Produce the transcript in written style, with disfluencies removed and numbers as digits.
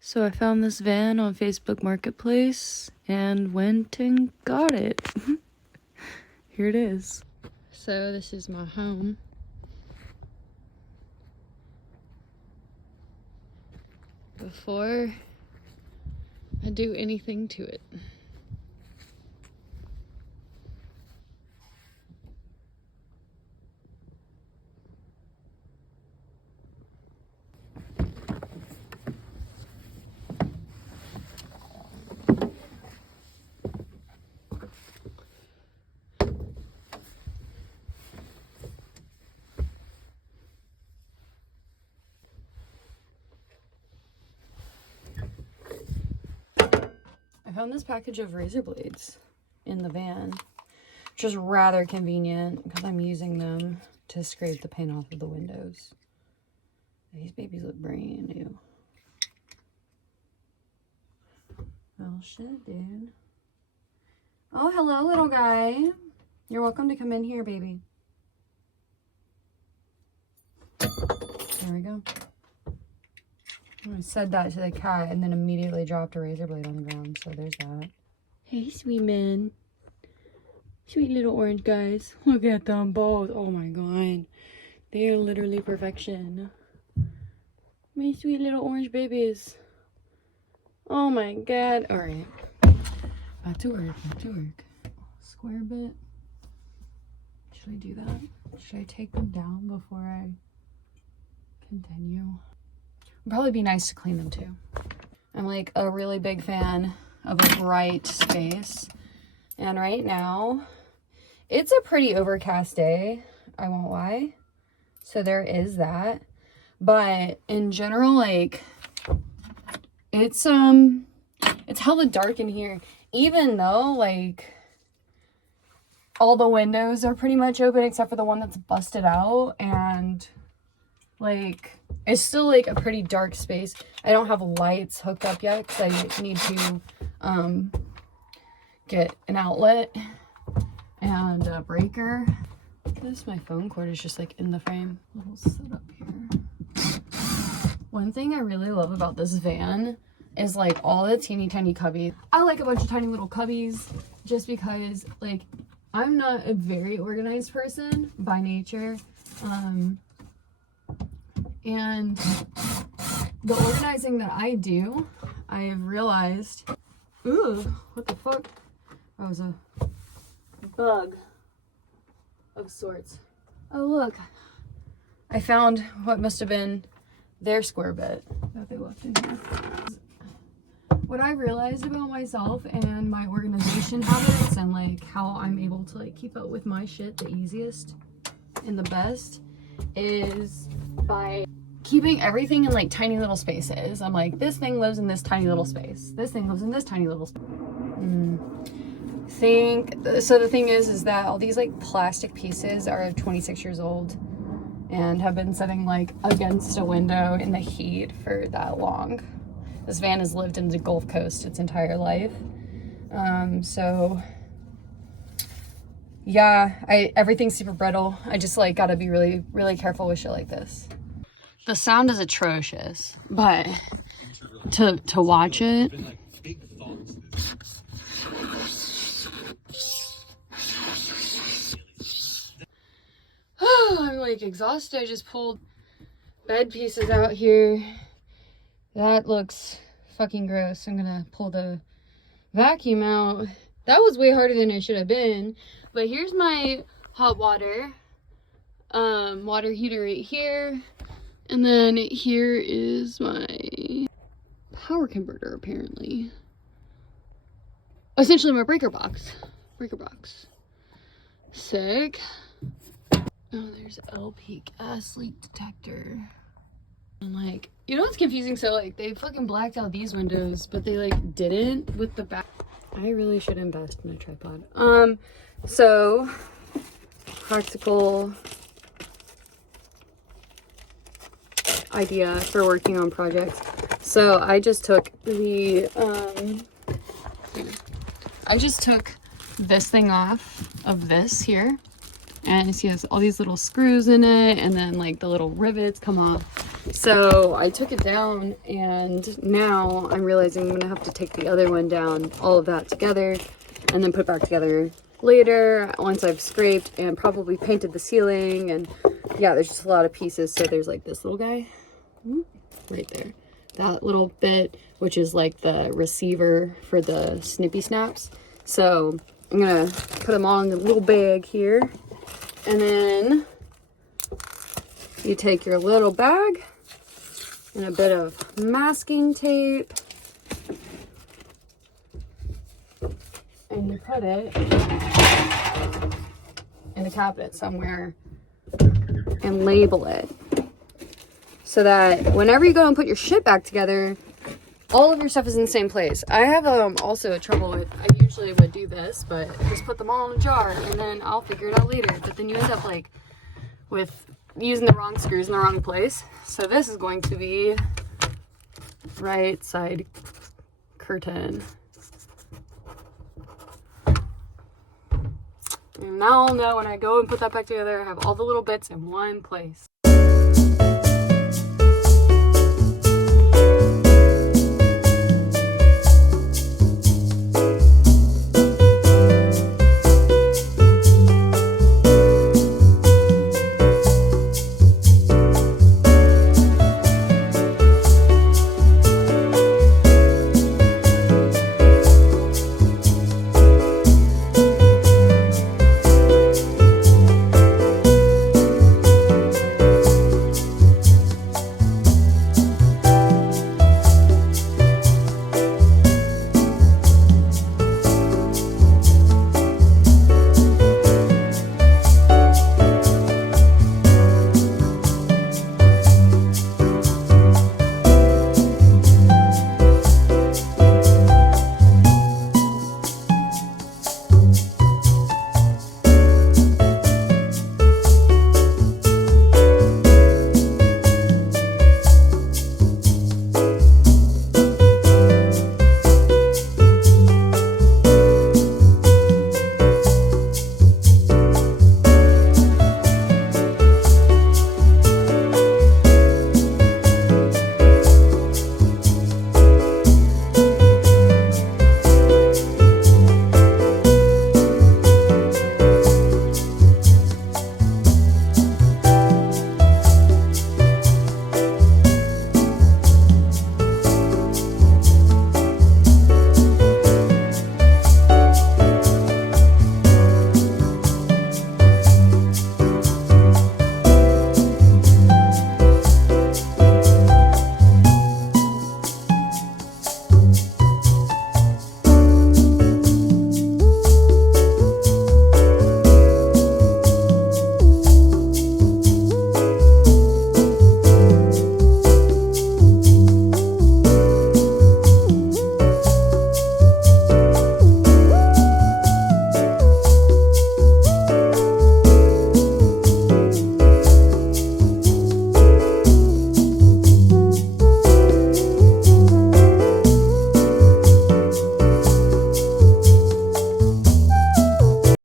So I found this van on Facebook Marketplace and went and got it. Here it is. So this is my home. Before I do anything to it. I found this package of razor blades in the van, which is rather convenient because I'm using them to scrape the paint off of the windows. These babies look brand new. Oh shit, dude. Oh, hello, little guy. You're welcome to come in here, baby. There we go. I said that to the cat and then immediately dropped a razor blade on the ground, so there's that. Hey, sweet man. Sweet little orange guys. Look at them both. Oh my god. They are literally perfection. My sweet little orange babies. Oh my god. Alright. Back to work. Back to work. Square bit. Should I do that? Should I take them down before I continue? It'd probably be nice to clean them too. I'm like a really big fan of a bright space. And right now, it's a pretty overcast day. I won't lie. So there is that. But in general, like, it's hella dark in here. Even though, like, all the windows are pretty much open except for the one that's busted out. And, like, it's still, like, a pretty dark space. I don't have lights hooked up yet because I need to get an outlet and a breaker. This, my phone cord is just, like, in the frame. Little setup here. One thing I really love about this van is, like, all the teeny tiny cubbies. I like a bunch of tiny little cubbies just because, like, I'm not a very organized person by nature. And the organizing that I do, I've realized, ooh, what the fuck? That was a bug of sorts. Oh, look. I found what must have been their square bit that they left in here. What I realized about myself and my organization habits and, like, how I'm able to, like, keep up with my shit the easiest and the best is by keeping everything in, like, tiny little spaces. I'm like, this thing lives in this tiny little space. This thing lives in this tiny little space. So the thing is that all these, like, plastic pieces are 26 years old and have been sitting, like, against a window in the heat for that long. This van has lived in the Gulf Coast its entire life. So yeah, everything's super brittle. I just, like, gotta be really, really careful with shit like this. The sound is atrocious, but to watch it, I'm, like, exhausted. I just pulled bed pieces out here. That looks fucking gross. I'm gonna pull the vacuum out. That was way harder than it should have been. But here's my hot water water heater right here. And then here is my power converter, apparently. Essentially my breaker box. Sick. Oh, there's LP gas leak detector. And, like, you know what's confusing? So, like, they fucking blacked out these windows, but they, like, didn't with the back. I really should invest in a tripod. So, practical idea for working on projects. So, I just took the, I just took this thing off of this here, And see, it has all these little screws in it, and then like the little rivets come off. So I took it down, and now I'm realizing I'm gonna have to take the other one down, all of that together, and then put it back together later once I've scraped and probably painted the ceiling. And yeah, there's just a lot of pieces. So there's like this little guy right there, that little bit, which is like the receiver for the snippy snaps. So I'm gonna put them all in the little bag here, and then you take your little bag and a bit of masking tape, and you put it in a cabinet somewhere and label it, so that whenever you go and put your shit back together, all of your stuff is in the same place. I have also trouble with, I usually would do this, but just put them all in a jar and then I'll figure it out later. But then you end up like with using the wrong screws in the wrong place. So this is going to be right side curtain. And now I'll know when I go and put that back together, I have all the little bits in one place.